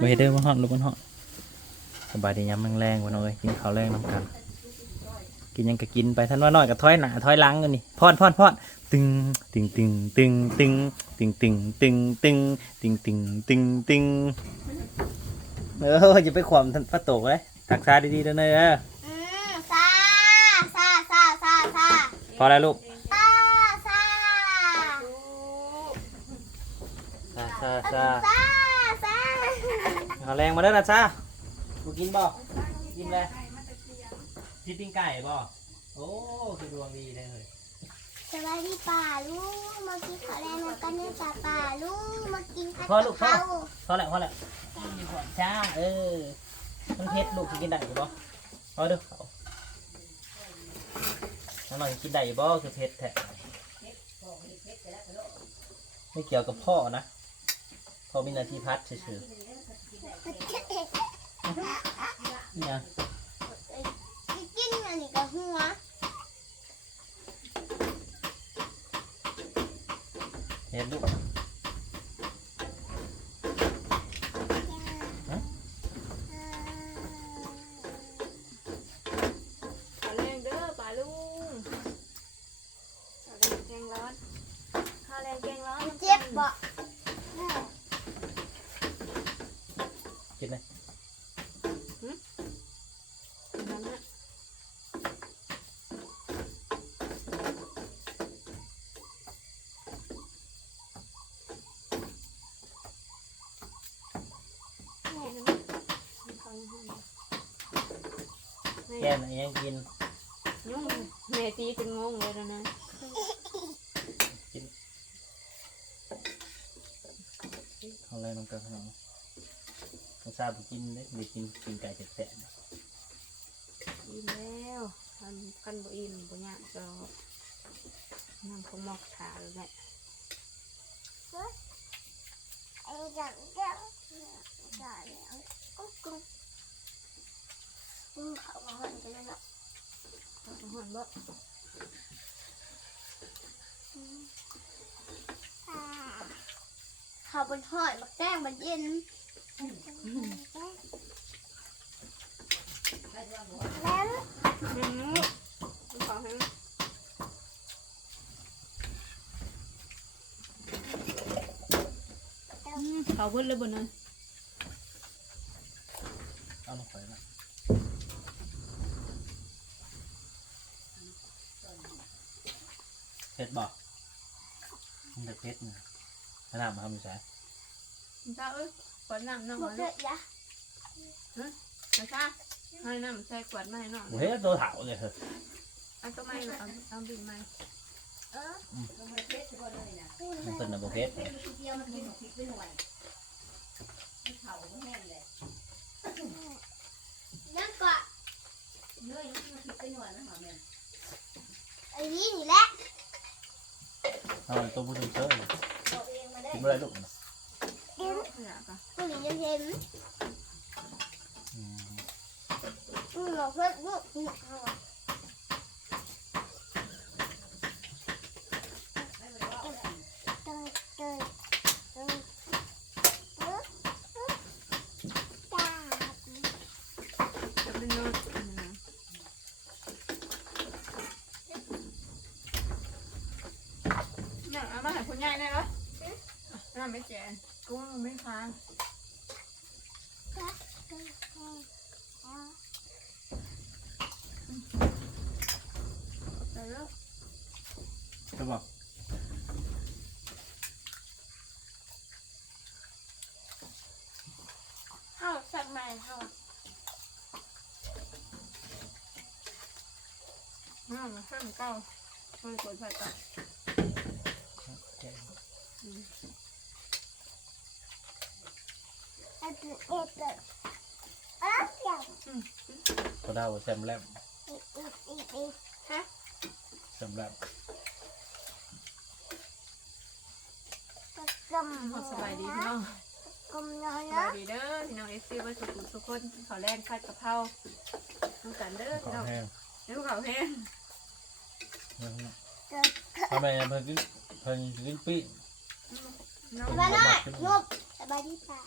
บ่เฮ็ดเด้อบ่ฮอดลูกมันฮอดสบายดียามแรงๆบ่น้อยกินข้าวแรงนํกัน กินหยังก็กินไปท่านว่าน้อยก็ถอยหน้าถอยหลังกันนี่พอดพอดพอดตึงตึงตึงตึงตึงตึงตึงตึงตึงตึงตึงตึงตึงเอออย่าไปขวามท่านพระโตกเลยทักษาดีๆเด้อเนยเด้ออืมซาซาซาซาซาพอแล้วลูกซาซาซาซาซาซาซา ข้าวแรงมาเด้อนะจ้าบ่กินบ่กินเลยพี่ปิ้งไก่บ่โอ้คือดวงดีเลยเฮ้ยสวัสดีป่าลูกมากินข้าวแรงกันเนี่ยจ้าป่าลูกมากินข้าวพอลูกพอเขาพอแล้วพอแล้วจ้าเออมันเผ็ดลูกสิกินได้อยู่บ่พอเด้อเขาน้องหน่อยกินได้อยู่บ่คือเผ็ดแท้ไม่เกี่ยวกับพ่อนะพ่อมีหน้าที่พัดเฉยๆ 야, 치킨이니까 홍화. 얘도 กนอะไรยังกิน ยุ่งแม่ตีเป็นงงเลยแล้วนะเอาอะไรลงกันขนมต้องทราบไปกินได้ไปกินกินไก่แฉะอิ่มแล้วคันคันบ่อิ่มบ่ยากก็นั่งเขาหมอกขาเลยแหละไอ้จังเจ้าจ่ายแล้วกุ๊ก กุ๊กอืมเขาบอกว่าจะเล่นหรอกเอาหอนบ่อ่าเขาเป็นหอยมาแกล้งมันเย็นแล้วอืมขอให้เขาเพิ่นเลยบ่เนยเอาลงไปนะ เผ็ดบ่มันจะเผ็ดนะขนาดมาทำอยู่ใช่เจ้าเอ้ยขวดน้ำน้องหมมาดลูเลกยยะนะคะให้น้ำใส่ขวดมาให้น้องโอ้ยตัวเถาเลยเหรอเอาตัวไม้เอาเอาบินไม้เออมันเป็นระบบเผ็ดเนี่ยนั่นก็ไอ้นี่นี่แหละ เอาตัวผู้ชมเซอร์เลยกินอะไรลูกกินอยากอะผู้หญิงยังเห็นอืมอืมเราเพิ่งลูกเอาอะเติมเติมเติมเติมจ้า จะเป็นนอนเนี่ยเอามาให้คุณยเหรอน้ำไม่แจนกุ้งไม่ค้างจะบอกเข้าสักใหม่เข้าน้ำมันเพิ่มเก้าเพิ่มกดไฟต่อ เอ็ดเอ็ดเอ็ดเอ๊ะอย่าง ก็ได้ว่าแซมแลมฮะแซมแลมกำสบายดีพี่น้องกำน้อยสนะบายดีเด้อพี่น้องเอฟซีไว้สุขุมทุกคนขอแรงคัดกะเพราต้องกันเด้อพี่น้องเดี๋ยวเขาแห้งทำไมเพิ่งเพิ่งกินปี น้องสบายหน่อยงบสบายดีป่า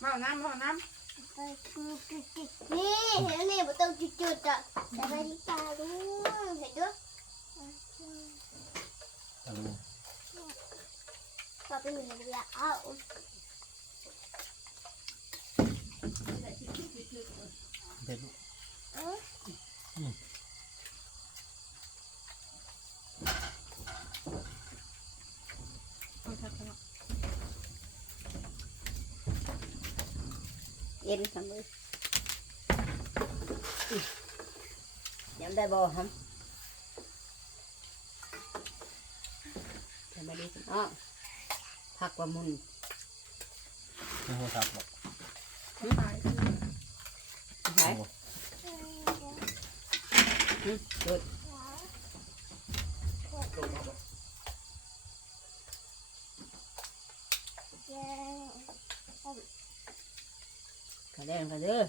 เมาน้ำเมาน้นี่เห็นนี่บ่ต้องจุดๆอะสบายดีตาลุงเห็นด้วยเอาลูกก็เป็นเหมือนเดียวเอาเด็ดลูก เออำเอาชัดๆเนาะ เย็นสมือ ยำได้บ่ฮัมทำมาดีสิอ๋อผักว่ามุนมีโทรศัพท์บอกใช่เกิดกระแดงกระเด้อ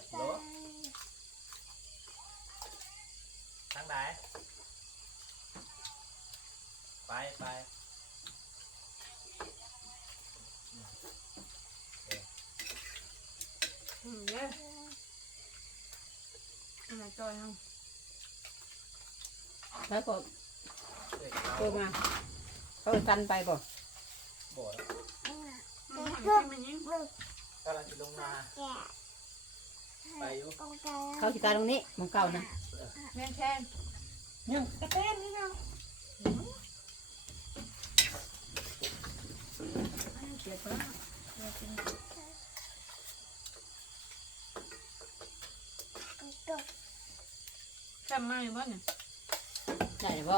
ทางไหนไปไปอืมเด้ออะไรจอยเฮาแล้วก็เด็กเกิดมาเขาไปกันไปบ่บ่แล้วมันหันขึ้นมายิงกำลังจะลงมาแก่ ไปอยู่ตรงใจเขาสิการตรงนี้หมองเก่านะแม่นแท่งยังกระเต้นนี่เนาะอันนี้เสียไปแล้วเสียจริงตกแซ่บมากเลยบ่เนี่ยได้หรือบ่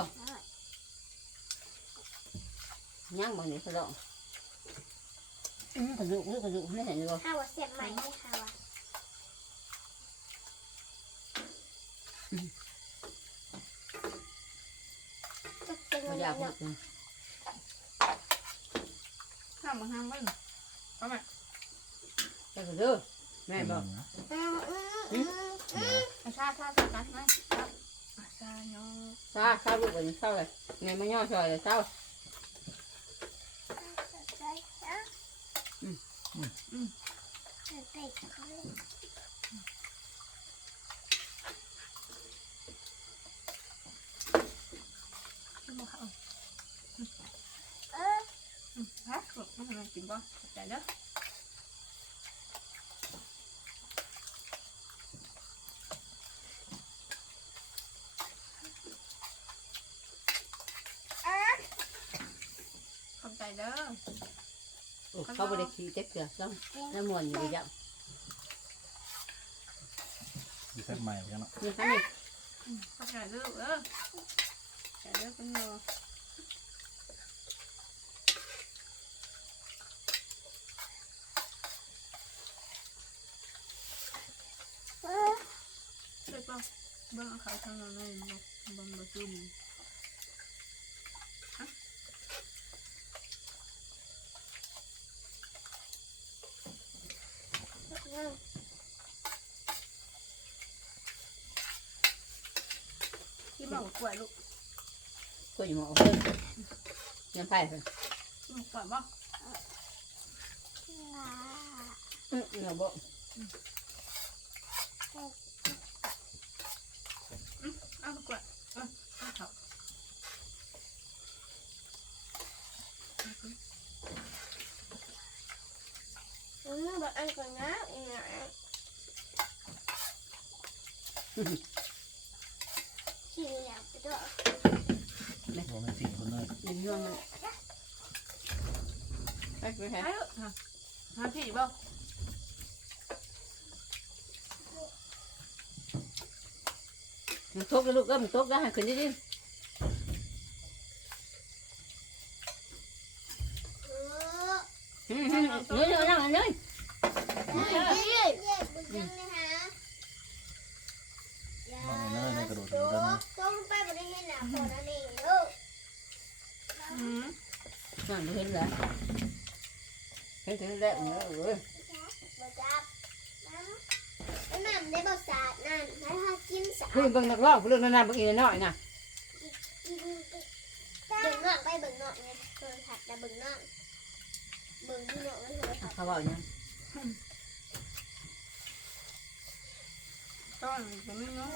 ยังบ่นี่เขาลองอืมกระดูกกระดูกไม่เห็นบ่ข้าวเสียบใหม่ให้ข้าวจะเป็น บ่ยังอยากไงพูดเลยห้ามมาห้ามไว้เอาไหมแต่กระดูกแม่บ่อืมอืมอืมอืมอาชาชาชากันไหมอาชาเนาะซาซาลูกกันเศร้าเลยไงมาย่อซอยเลยเศร้าใจนะอืมอืมไปเขา ขึ้นมาเขา เออ ฮะลู กมันทำไมกินบ่ใจเด้อเออขอบใจเด้อเขาไม่ได้ขี่เจ็บเกลือซ้ำแล้วมวนอยู่ดีจังมีแฟนใหม่กันเนาะ นี่ค่ะนี่ ขอบใจเด้อเออใจเด้อเป็นโล เออ ใช่ ป่ะเบิ่งเอาเขาทางนั้นเลยบ่เบิ่งบ่จุ่มอืมที่หมากล้วยลูกก็อยู่หมอเพิ่มยังไผ่เพิ่มที่หมากล้วยบ่อ่าอืมเงาบ่ เอากล้วยเออเอาเขา อืมแบบอัน ก่อนนะอีหน่อยขี้เหนียวไปด้วยโรแมนติคนเลยยังย่วงมันไปไปไปแค่ลูกฮะหาพี่บ่มันตกลูกก็มันตกแล้วให้ขึ้นดิดิ เออ อืมอืมเนื้อเนื้อนั่งเนื้อ เย้เย้เย้บุญยังนะฮะ มองเนยในกระโดดโตดูกันโตลงไปบนนี้เห็นหนาคนนั่นเองลูกอืมนั่งเห็นแล้วเห็นถึงแล้วเนื้อเอ้ยบ่จับน้ำน้ำได้บ่สาดนั่นให้ถ้ากินสาดคือเบิ่งนักร้องเรื่องนั้นๆเบิ่งอีน้อยน่ะกินเบิ่งนอกไปเบิ่งนอกไงโทรศัพท์แต่เบิ่งนอกเบิ่งที่นอกไม่โทรศัพท์เขาบอกยัง ต้อนบ่มีเนาะ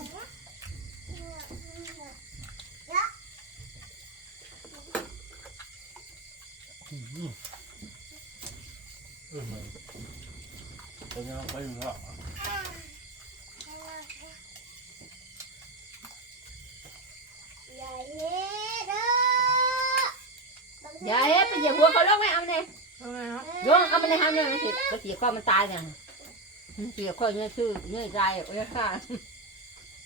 เป็นยังไปอยู่หรออย่าเฮ็ดเด้ออย่าเฮ็ดไปเหยียบหัวเขาลงไม่เอาเนี่ยเอาไงเนาะโยงเอามันในห้ามเนี่ยมันสิก็เสียข้อมันตายเนี่ย เสียข้อเนี่ยชื่อเนี่ยใจโอ้ยค่ะ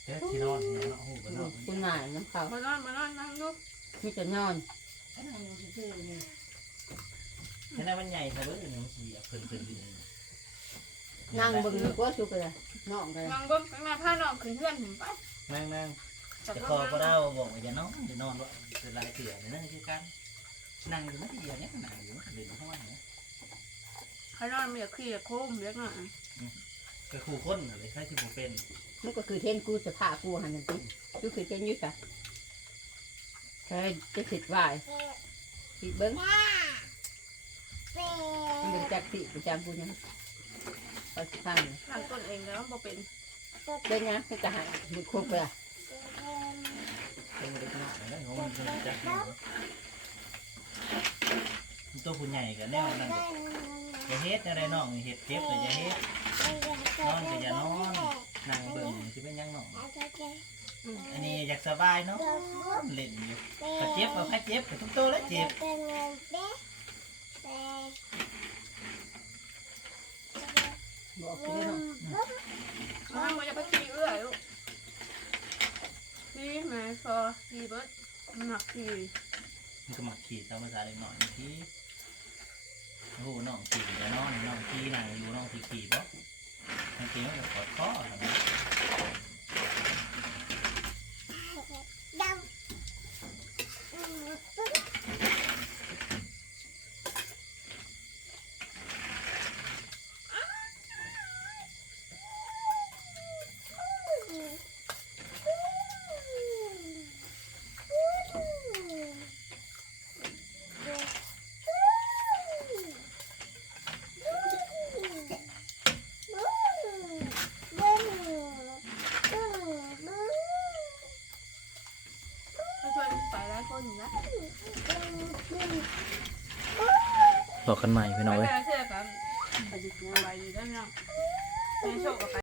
เอ๊ะที่นอนที่นอนหูกันนอนคุณนายน้ำเขามานอนมานอนนั่งดูกมีแต่นอนแค่นั้นมันใหญ่แต่เบิ่งยังขี่เพิ่นเพิ่นดินนั่งเบิ่งก็ชุกเลยนอนกันนั่งเบิ่งมาพานองขึ้นเฮือนผมไปนั่งนั่งจะคอก็ได้บอกว่าอย่านอนอย่านอนว่าเป็นลายเสือเนี่ยนั่นคือการนั่งอยู่ไม่เดีย่างเนี้ยนั่งอยู่มันเด่นข้างล่างเนี่ย เขานอนไม่อยากขี้อยากโค้งเล็กหน่อยก็คู่คนอะไรใช่ที่ผมเป็น มันก็คือเทนกูจะฆ่ากูหันนั่นติกูคือเทนอยู่ซะแค่จะสิทธิ์ไหวสิเบิ้งเป็มันดเป็นจักสิประจำกูเนี่ยเขาสิข้างนั่งต้นเองแล้วบ่เป็นเป็นยังมันจะหายหยุดคุกเลยเป็นเด็กน้อยแล้วเขามันเป็นจักรอยู่ตัวผู้ใหญ่กันแนวนั่น อย่าเฮ็ดอะไรน้องเฮ็ดเจ็บเลยอย่าเฮ็ดนอนก็อย่านอนนั่งเบิ่งสิเป็นยังน้องอันนี้อยากสบายเนาะเล่นอยู่ก็เจ็บก็แค่เจ็บก็ทุกตัวแล้วเจ็บบอกกูเลยเนาะน้องบ่อยากไปขี้เอื้อยลูกขี้แม่พอขี้เบิดมันหนักขี้มันก็มาขี่ตามภาษาเด็กหน่อยที่โอ้โหน้องขี่จะนอนน้องขี่นั่งอยู่น้องขี่ขี่บ่บางทีมันก็กอดคอทำไม ไปชวนไปหลายคนอยู่แล้ว บอ กันใหม่พี่น้องเว้ย ไปเชื่อกันไปอยู่ได้เนาะแม่โชคกับ